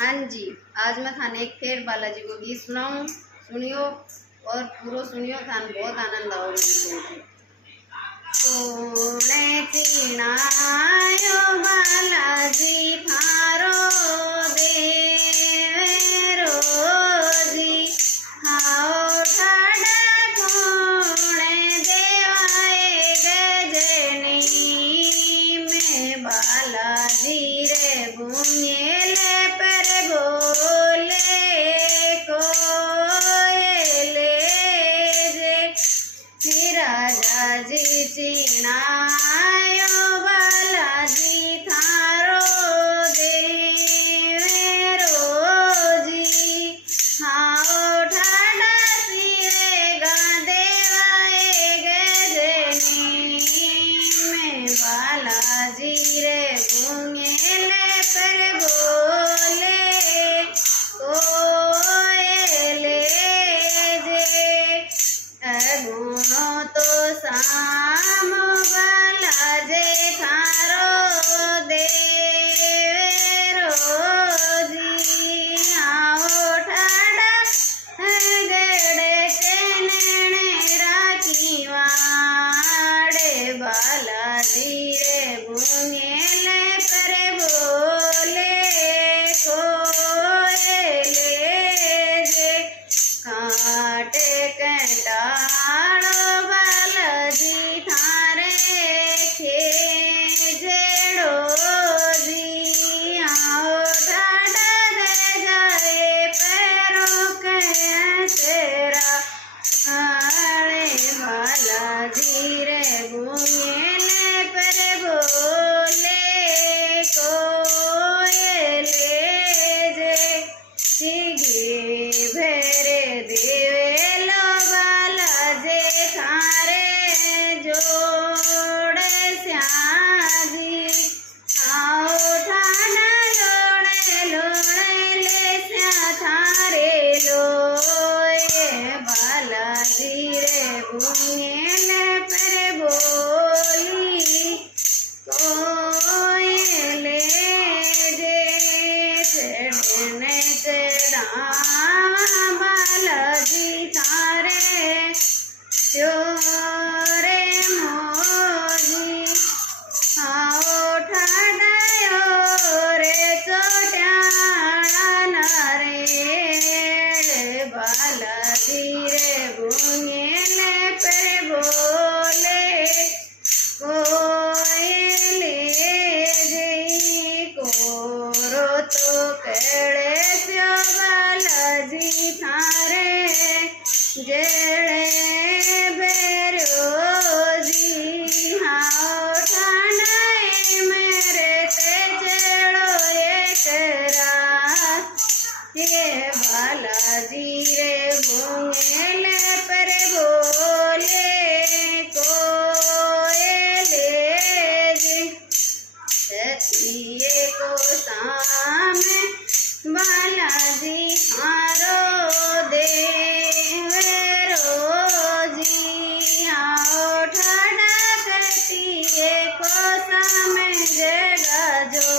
हाँ जी, आज मैं थाने एक फिर बालाजी को गीत सुनाऊं। सुनियो और पूरा सुनियो, थान बहुत आनंद आओगे सुन के। सोने चिनायो बालाजी थारो देवेरो जी, हाओ ठाडा कोणे देवाए गजनी में बालाजी रे घूमेले पर बोले कोयले जे राजा जी चिनायो बालाजी थारो देवेरो जी, हाओ ठाडा सिरे गा देवाए गजनी में बालाजी रे घूमेले पर बोले कोयले जे, गुणो तो साम बालाजे थारो देवेरो जी, आओ ठाडा गड़े के नेणे राखी वाड़े बालाजी रे घूमेले पर बोले कोयले जे, काटे कंटाळो बालाजी थारे खेजेड़ो जी, आओ ठाडा दे जाए पैरों के तेरा आड़े बालाजी रे घूमेले पर बोले कोयले जे, सीगे भेरे देवेलो बालाजे थारे जोड़े श्याजी, आओ ठाडा लोड़े लोड़े ले श्या थारे लोए बालाजी रे घूमेले पर बोली कोयले जे, चढ़ने चढ़ावा बालाजी थारे चोरे मोजी, आओ ठाडायो रे चोट्याळा नारे बालाजी रे घूमेले पर बोले कोयले जे, कोरो तो केळे स्यो बालाजी थारे जेड़े बेरो जी, हाओ ठाडाए मेरे ते जेड़ो एक रात, ये बालाजी रे घूमेले पर बोले कोयले जे, सखिए को सामे बालाजी थारो देवेरो जी, आओ ठाडा कटिए को सामे जगा जो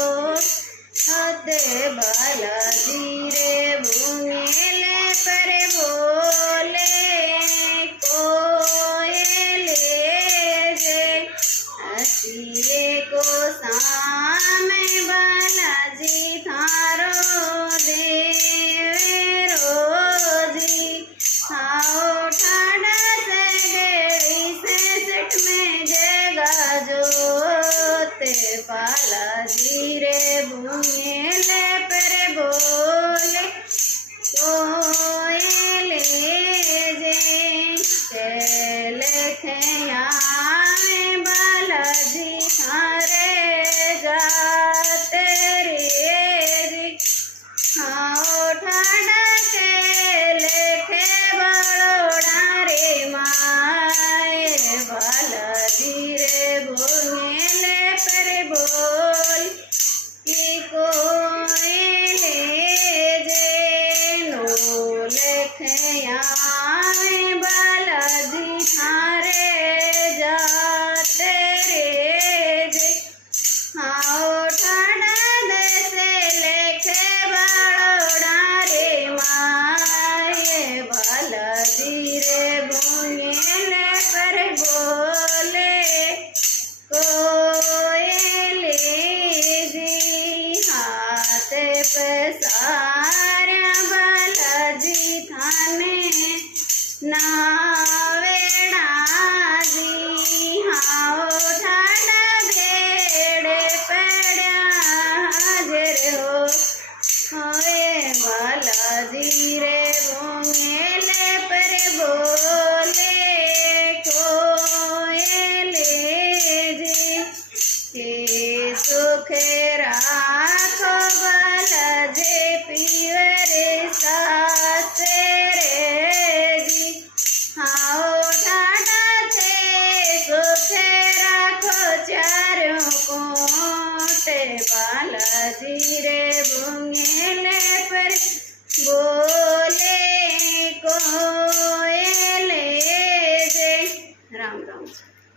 हते बालाजी रे घूमेले पर बोले कोयले जे, हसिए को सामे बालाजी थारो देवेरो जी, आओ ठाडा से गेड़ी से सेठ में जगा जोते बालाजी रे घूमेले पर बोले कोयले जे, चले खेयावे बालाजी थारे जाते रे, आओ ठाडा के लेखे बड़ोड़ा रे माए बालाजी रे घूमेले पर बोल की कोयले राम राम।